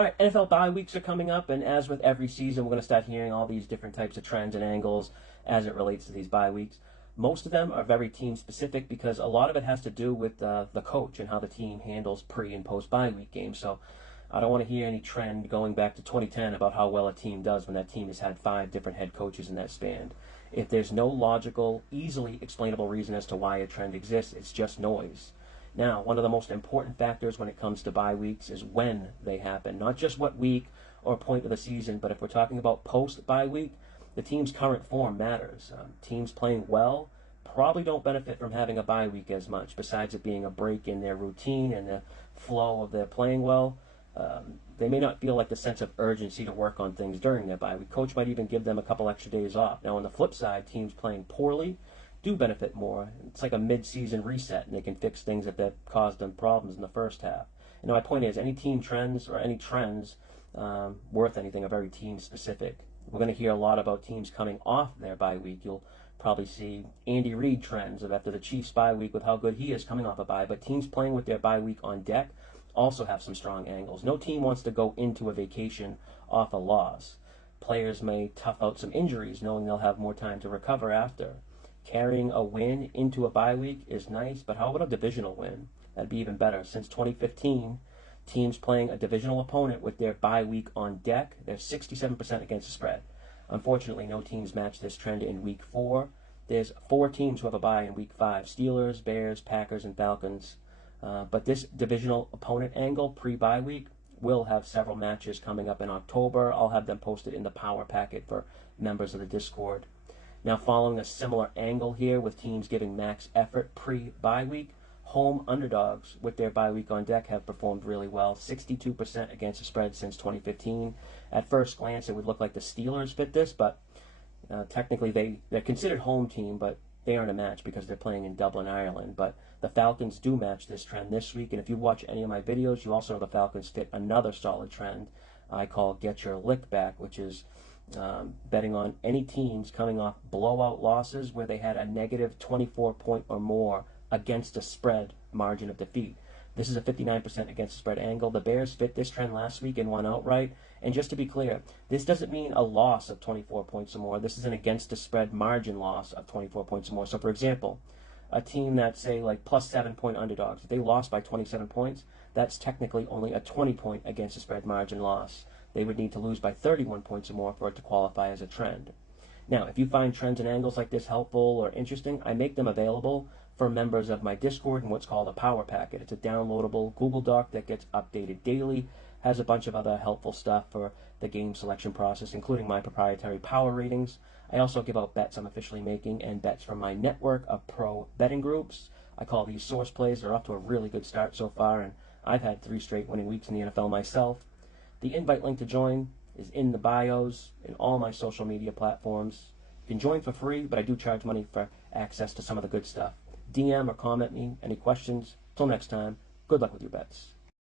All right, NFL bye weeks are coming up, and as with every season, we're going to start hearing all these different types of trends and angles as it relates to these bye weeks. Most of them are very team specific because a lot of it has to do with the coach and how the team handles pre and post bye week games. So I don't want to hear any trend going back to 2010 about how well a team does when that team has had 5 different head coaches in that span. If there's no logical, easily explainable reason as to why a trend exists, it's just noise. Now, one of the most important factors when it comes to bye weeks is when they happen, not just what week or point of the season, but if we're talking about post bye week, the team's current form matters. Teams playing well probably don't benefit from having a bye week as much, besides it being a break in their routine and the flow of their playing well. They may not feel like the sense of urgency to work on things during their bye week. Coach might even give them a couple extra days off. Now, on the flip side, teams playing poorly do benefit more. It's like a mid-season reset, and they can fix things that caused them problems in the first half. And my point is, any team trends or any trends worth anything are very team-specific. We're going to hear a lot about teams coming off their bye week. You'll probably see Andy Reid trends of after the Chiefs' bye week with how good he is coming off a bye. But teams playing with their bye week on deck also have some strong angles. No team wants to go into a vacation off a loss. Players may tough out some injuries knowing they'll have more time to recover after. Carrying a win into a bye week is nice, but how about a divisional win? That'd be even better. Since 2015, teams playing a divisional opponent with their bye week on deck, they're 67% against the spread. Unfortunately, no teams match this trend in week 4. There's 4 teams who have a bye in week 5: Steelers, Bears, Packers, and Falcons. But this divisional opponent angle pre-bye week will have several matches coming up in October. I'll have them posted in the Power Packet for members of the Discord. Now, following a similar angle here with teams giving max effort pre-bye week, home underdogs with their bye week on deck have performed really well, 62% against the spread since 2015. At first glance, it would look like the Steelers fit this, but technically they're considered home team, but they aren't a match because they're playing in Dublin, Ireland. But the Falcons do match this trend this week, and if you watch any of my videos, you also know the Falcons fit another solid trend I call Get Your Lick Back, which is betting on any teams coming off blowout losses where they had a negative 24-point or more against a spread margin of defeat. This is a 59% against the spread angle. The Bears fit this trend last week and won outright. And just to be clear, this doesn't mean a loss of 24 points or more. This is an against the spread margin loss of 24 points or more. So, for example, a team that's, say, like plus 7-point underdogs, if they lost by 27 points, that's technically only a 20-point against the spread margin loss. They would need to lose by 31 points or more for it to qualify as a trend. Now, if you find trends and angles like this helpful or interesting, I make them available for members of my Discord in what's called a Power Packet. It's a downloadable Google Doc that gets updated daily, has a bunch of other helpful stuff for the game selection process, including my proprietary power ratings. I also give out bets I'm officially making and bets from my network of pro betting groups. I call these source plays. They're off to a really good start so far, and I've had 3 straight winning weeks in the NFL myself. The invite link to join is in the bios in all my social media platforms. You can join for free, but I do charge money for access to some of the good stuff. DM or comment me any questions. Till next time, good luck with your bets.